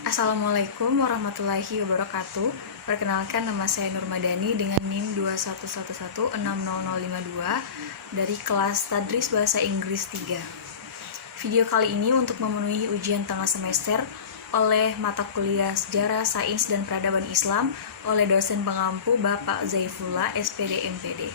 Assalamualaikum warahmatullahi wabarakatuh. Perkenalkan, nama saya Nur Madani dengan NIM 2111600052 dari kelas Tadris Bahasa Inggris 3. Video kali ini untuk memenuhi ujian tengah semester oleh mata kuliah Sejarah, Sains, dan Peradaban Islam oleh dosen pengampu Bapak Zaifullah, SPD MPD.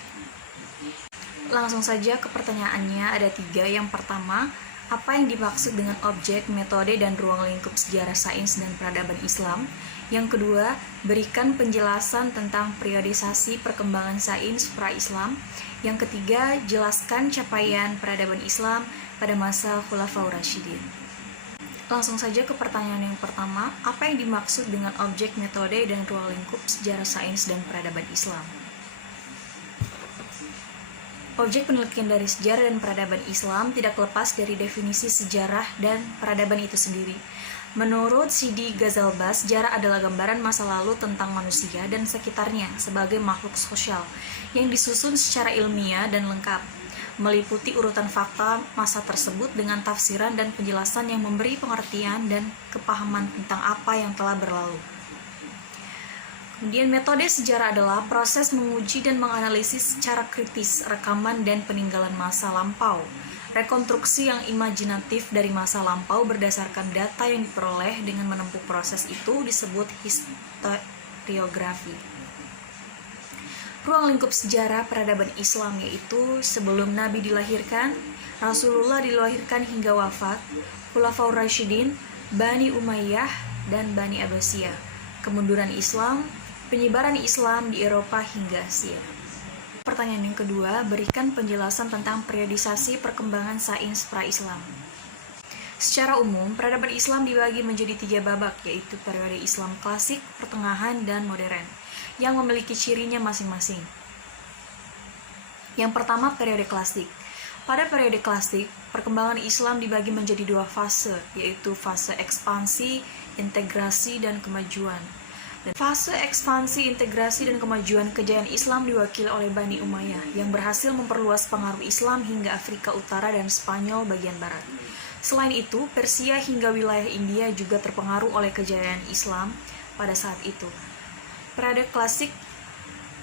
Langsung saja ke pertanyaannya, ada 3. Yang pertama, apa yang dimaksud dengan objek, metode, dan ruang lingkup sejarah, sains, dan peradaban Islam? Yang kedua, berikan penjelasan tentang periodisasi perkembangan sains pra-Islam. Yang ketiga, jelaskan capaian peradaban Islam pada masa Khulafaur Rasyidin. Langsung saja ke pertanyaan yang pertama, apa yang dimaksud dengan objek, metode, dan ruang lingkup sejarah, sains, dan peradaban Islam? Objek penelitian dari sejarah dan peradaban Islam tidak lepas dari definisi sejarah dan peradaban itu sendiri. Menurut Sidi Ghazalbas, sejarah adalah gambaran masa lalu tentang manusia dan sekitarnya sebagai makhluk sosial yang disusun secara ilmiah dan lengkap, meliputi urutan fakta masa tersebut dengan tafsiran dan penjelasan yang memberi pengertian dan kepahaman tentang apa yang telah berlalu. Kemudian metode sejarah adalah proses menguji dan menganalisis secara kritis rekaman dan peninggalan masa lampau. Rekonstruksi yang imajinatif dari masa lampau berdasarkan data yang diperoleh dengan menempuh proses itu disebut historiografi. Ruang lingkup sejarah peradaban Islam yaitu sebelum Nabi dilahirkan, Rasulullah dilahirkan hingga wafat, Khulafaur Rasyidin, Bani Umayyah, dan Bani Abbasiyah, kemunduran Islam, penyebaran Islam di Eropa hingga Asia. Pertanyaan yang kedua, berikan penjelasan tentang periodisasi perkembangan sains pra-Islam. Secara umum, peradaban Islam dibagi menjadi 3 babak, yaitu periode Islam klasik, pertengahan, dan modern, yang memiliki cirinya masing-masing. Yang pertama, periode klasik. Pada periode klasik, perkembangan Islam dibagi menjadi 2 fase, yaitu fase ekspansi, integrasi, dan kemajuan. Fase ekspansi, integrasi, dan kemajuan kejayaan Islam diwakili oleh Bani Umayyah yang berhasil memperluas pengaruh Islam hingga Afrika Utara dan Spanyol bagian barat. Selain itu, Persia hingga wilayah India juga terpengaruh oleh kejayaan Islam pada saat itu. Periode klasik,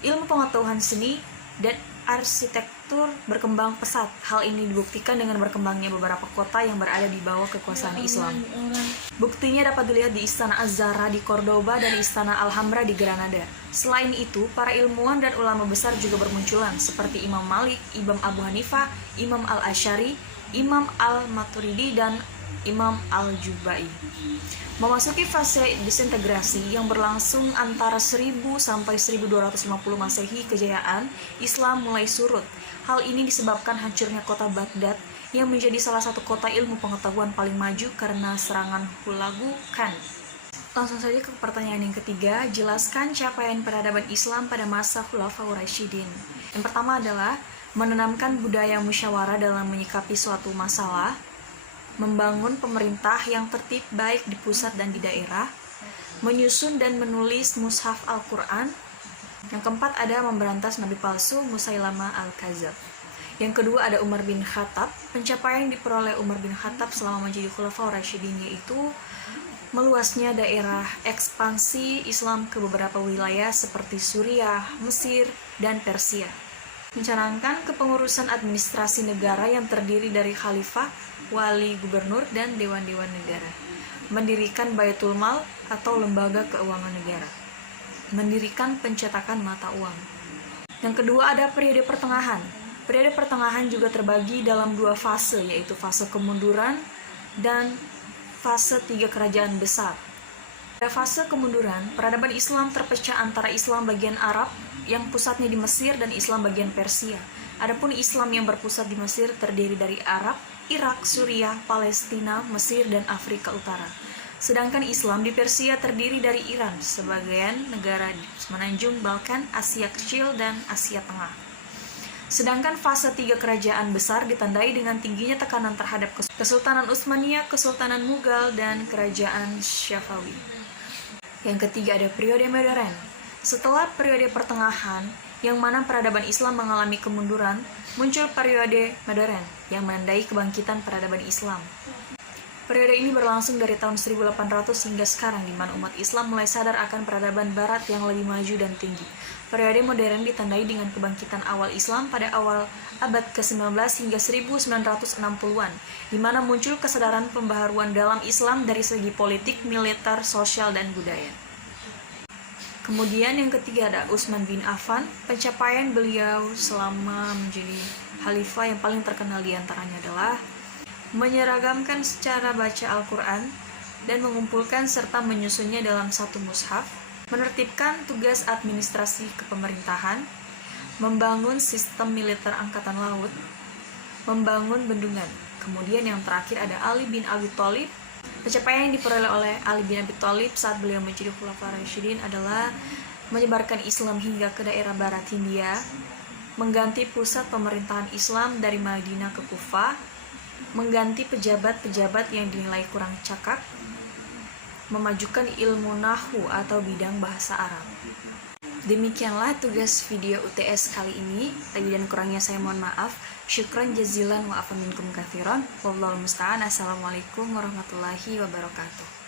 ilmu pengetahuan seni dan arsitektur berkembang pesat. Hal ini dibuktikan dengan berkembangnya beberapa kota yang berada di bawah kekuasaan Islam. Buktinya dapat dilihat di Istana Az-Zahra di Cordoba dan Istana Alhambra di Granada. Selain itu, para ilmuwan dan ulama besar juga bermunculan seperti Imam Malik, Imam Abu Hanifah, Imam Al-Asy'ari, Imam Al-Maturidi, dan Imam Al-Jubai. Memasuki fase disintegrasi yang berlangsung antara 1000 sampai 1250 Masehi, kejayaan Islam mulai surut. Hal ini disebabkan hancurnya kota Baghdad yang menjadi salah satu kota ilmu pengetahuan paling maju karena serangan Hulagu Khan. Langsung saja ke pertanyaan yang ketiga, jelaskan capaian peradaban Islam pada masa Khulafaur Rasyidin. Yang pertama adalah menanamkan budaya musyawarah dalam menyikapi suatu masalah, membangun pemerintah yang tertib baik di pusat dan di daerah, menyusun dan menulis mushaf Al-Quran. Yang keempat ada memberantas nabi palsu Musailama Al-Kadzab. Yang kedua ada Umar bin Khattab. Pencapaian yang diperoleh Umar bin Khattab selama menjadi Khulafaur Rasyidin yaitu meluasnya daerah ekspansi Islam ke beberapa wilayah seperti Suriah, Mesir, dan Persia. Mencanangkan kepengurusan administrasi negara yang terdiri dari khalifah, wali gubernur, dan dewan-dewan negara. Mendirikan Baitul Mal atau lembaga keuangan negara. Mendirikan pencetakan mata uang. Yang kedua ada periode pertengahan. Periode pertengahan juga terbagi dalam 2 fase, yaitu fase kemunduran dan fase 3 kerajaan besar. Pada fase kemunduran, peradaban Islam terpecah antara Islam bagian Arab yang pusatnya di Mesir dan Islam bagian Persia. Adapun Islam yang berpusat di Mesir terdiri dari Arab, Irak, Suriah, Palestina, Mesir, dan Afrika Utara. Sedangkan Islam di Persia terdiri dari Iran, sebagian negara di semenanjung Balkan, Asia Kecil, dan Asia Tengah. Sedangkan fase 3 kerajaan besar ditandai dengan tingginya tekanan terhadap Kesultanan Utsmaniyah, Kesultanan Mughal, dan Kerajaan Syafawi. Yang ketiga ada periode modern. Setelah periode pertengahan, yang mana peradaban Islam mengalami kemunduran, muncul periode modern yang menandai kebangkitan peradaban Islam. Periode ini berlangsung dari tahun 1800 hingga sekarang, di mana umat Islam mulai sadar akan peradaban Barat yang lebih maju dan tinggi. Periode modern ditandai dengan kebangkitan awal Islam pada awal abad ke-19 hingga 1960-an, di mana muncul kesadaran pembaharuan dalam Islam dari segi politik, militer, sosial, dan budaya. Kemudian yang ketiga ada Utsman bin Affan. Pencapaian beliau selama menjadi khalifah yang paling terkenal diantaranya adalah menyeragamkan secara baca Al-Quran dan mengumpulkan serta menyusunnya dalam satu mushaf, menertibkan tugas administrasi kepemerintahan, membangun sistem militer angkatan laut, membangun bendungan. Kemudian yang terakhir ada Ali bin Abi Thalib. Pencapaian yang diperoleh oleh Ali bin Abi Thalib saat beliau menjadi Khulafaur Rasyidin adalah menyebarkan Islam hingga ke daerah barat Hindia, mengganti pusat pemerintahan Islam dari Madinah ke Kufah, mengganti pejabat-pejabat yang dinilai kurang cakap, memajukan ilmu nahwu atau bidang bahasa Arab. Demikianlah tugas video UTS kali ini. Lebih dan kurangnya saya mohon maaf. Syukran jazilan wa afa minkum katsiran. Wallahul musta'an. Assalamualaikum warahmatullahi wabarakatuh.